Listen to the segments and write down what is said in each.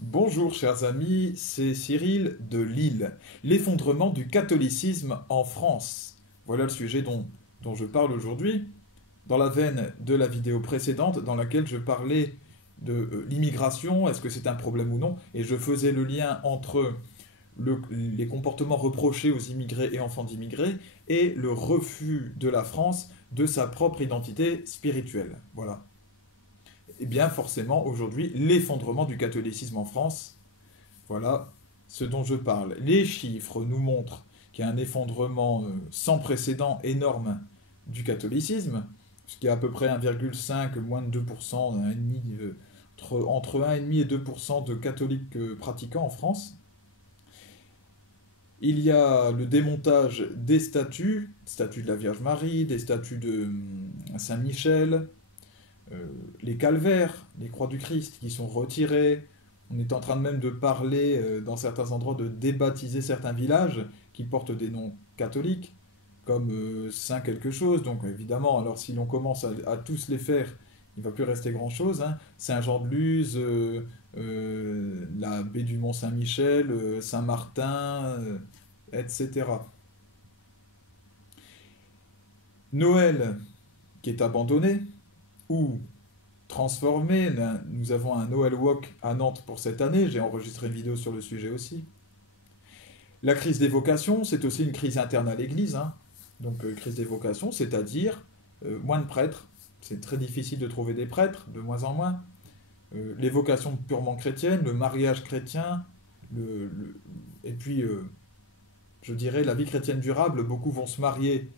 Bonjour chers amis, c'est Cyril de Lille. L'effondrement du catholicisme en France. Voilà le sujet dont je parle aujourd'hui. Dans la veine de la vidéo précédente dans laquelle je parlais de l'immigration, est-ce que c'est un problème ou non, et je faisais le lien entre les comportements reprochés aux immigrés et enfants d'immigrés et le refus de la France de sa propre identité spirituelle. Voilà. Et bien forcément aujourd'hui l'effondrement du catholicisme en France. Voilà ce dont je parle. Les chiffres nous montrent qu'il y a un effondrement sans précédent énorme du catholicisme, ce qui est à peu près 1,5, moins de 2%, 1,5, entre 1,5 et 2% de catholiques pratiquants en France. Il y a le démontage des statues de la Vierge Marie, des statues de Saint-Michel, euh, les calvaires, les croix du Christ qui sont retirées. On est en train même de parler dans certains endroits de débaptiser certains villages qui portent des noms catholiques, comme Saint quelque chose. Donc évidemment, alors si l'on commence à tous les faire, il ne va plus rester grand-chose, hein. Saint-Jean-de-Luz, la baie du Mont-Saint-Michel, Saint-Martin, etc. Noël qui est abandonné, ou transformé. Nous avons un Noël Walk à Nantes pour cette année. J'ai enregistré une vidéo sur le sujet aussi. La crise des vocations, c'est aussi une crise interne à l'Église, hein. Donc, crise des vocations, c'est-à-dire moins de prêtres. C'est très difficile de trouver des prêtres, de moins en moins. Les vocations purement chrétiennes, le mariage chrétien, et puis, je dirais, la vie chrétienne durable. Beaucoup vont se marier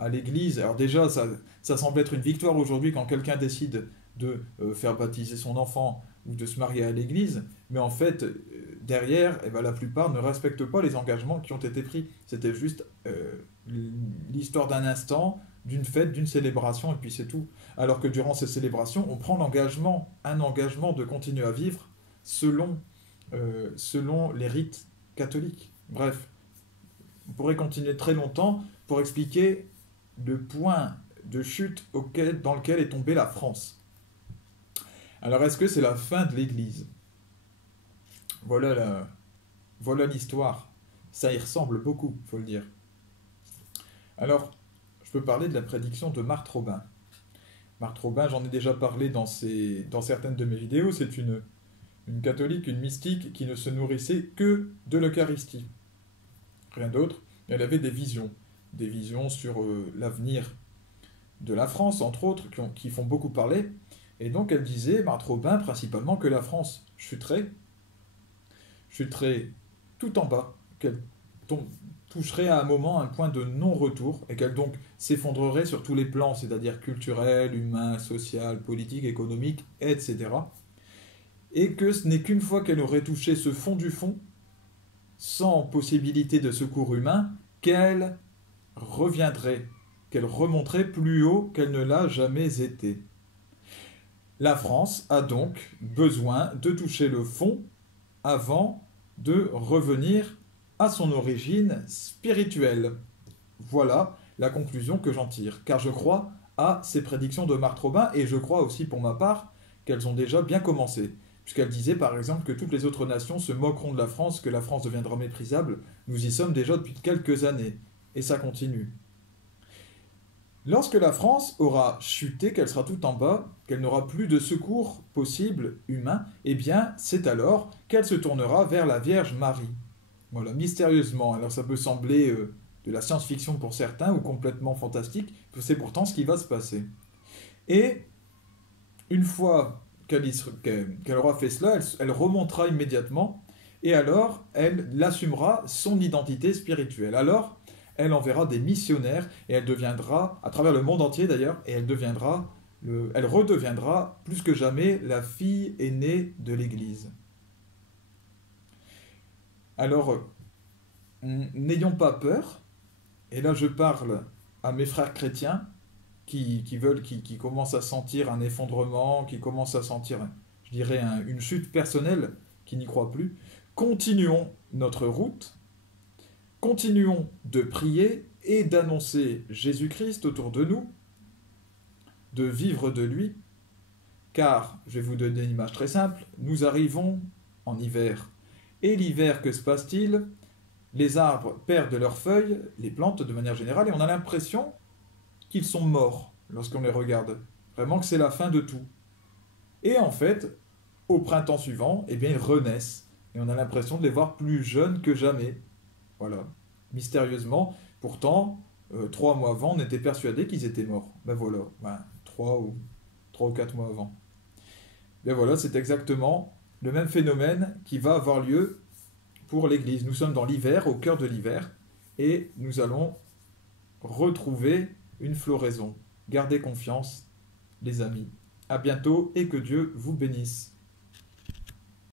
à l'église. Alors déjà, ça semble être une victoire aujourd'hui quand quelqu'un décide de faire baptiser son enfant ou de se marier à l'église, mais en fait, derrière, eh ben, la plupart ne respectent pas les engagements qui ont été pris. C'était juste l'histoire d'un instant, d'une fête, d'une célébration, et puis c'est tout. Alors que durant ces célébrations, on prend un engagement de continuer à vivre selon, selon les rites catholiques. Bref, on pourrait continuer très longtemps pour expliquer le point de chute dans lequel est tombée la France. Alors est-ce que c'est la fin de l'Église? Voilà voilà l'histoire. Ça y ressemble beaucoup, il faut le dire. Alors, je peux parler de la prédiction de Marthe Robin. Marthe Robin, j'en ai déjà parlé dans certaines de mes vidéos, c'est une catholique, une mystique qui ne se nourrissait que de l'Eucharistie. Rien d'autre. Elle avait des visions sur l'avenir de la France, entre autres, qui font beaucoup parler. Et donc elle disait, Marthe Robin, principalement, que la France chuterait tout en bas, qu'elle toucherait à un moment un point de non-retour, et qu'elle donc s'effondrerait sur tous les plans, c'est-à-dire culturel, humain, social, politique, économique, etc. Et que ce n'est qu'une fois qu'elle aurait touché ce fond du fond, sans possibilité de secours humain, qu'elle reviendrait, qu'elle remonterait plus haut qu'elle ne l'a jamais été. La France a donc besoin de toucher le fond avant de revenir à son origine spirituelle. Voilà la conclusion que j'en tire, car je crois à ces prédictions de Marthe Robin, et je crois aussi pour ma part qu'elles ont déjà bien commencé, puisqu'elle disait par exemple que toutes les autres nations se moqueront de la France, que la France deviendra méprisable. Nous y sommes déjà depuis quelques années, et ça continue. Lorsque la France aura chuté, qu'elle sera tout en bas, qu'elle n'aura plus de secours possible humain, eh bien c'est alors qu'elle se tournera vers la Vierge Marie. Voilà, mystérieusement. Alors ça peut sembler de la science-fiction pour certains ou complètement fantastique, c'est pourtant ce qui va se passer. Et une fois qu'elle aura fait cela, elle remontera immédiatement et alors elle assumera son identité spirituelle. Alors elle enverra des missionnaires et elle deviendra, à travers le monde entier d'ailleurs, et elle redeviendra plus que jamais la fille aînée de l'Église. Alors, n'ayons pas peur, et là je parle à mes frères chrétiens qui commencent à sentir un effondrement, qui commencent à sentir, je dirais, une chute personnelle, qui n'y croient plus. Continuons notre route, continuons de prier et d'annoncer Jésus-Christ autour de nous, de vivre de lui, car, je vais vous donner une image très simple, nous arrivons en hiver. Et l'hiver, que se passe-t-il? Les arbres perdent leurs feuilles, les plantes de manière générale, et on a l'impression qu'ils sont morts lorsqu'on les regarde. Vraiment que c'est la fin de tout. Et en fait, au printemps suivant, eh bien, ils renaissent. Et on a l'impression de les voir plus jeunes que jamais. Voilà. Mystérieusement. Pourtant, 3 mois avant, on était persuadé qu'ils étaient morts. Ben voilà. Ben, 3 ou 4 mois avant. Ben voilà, c'est exactement le même phénomène qui va avoir lieu pour l'Église. Nous sommes dans l'hiver, au cœur de l'hiver, et nous allons retrouver une floraison. Gardez confiance, les amis. À bientôt et que Dieu vous bénisse.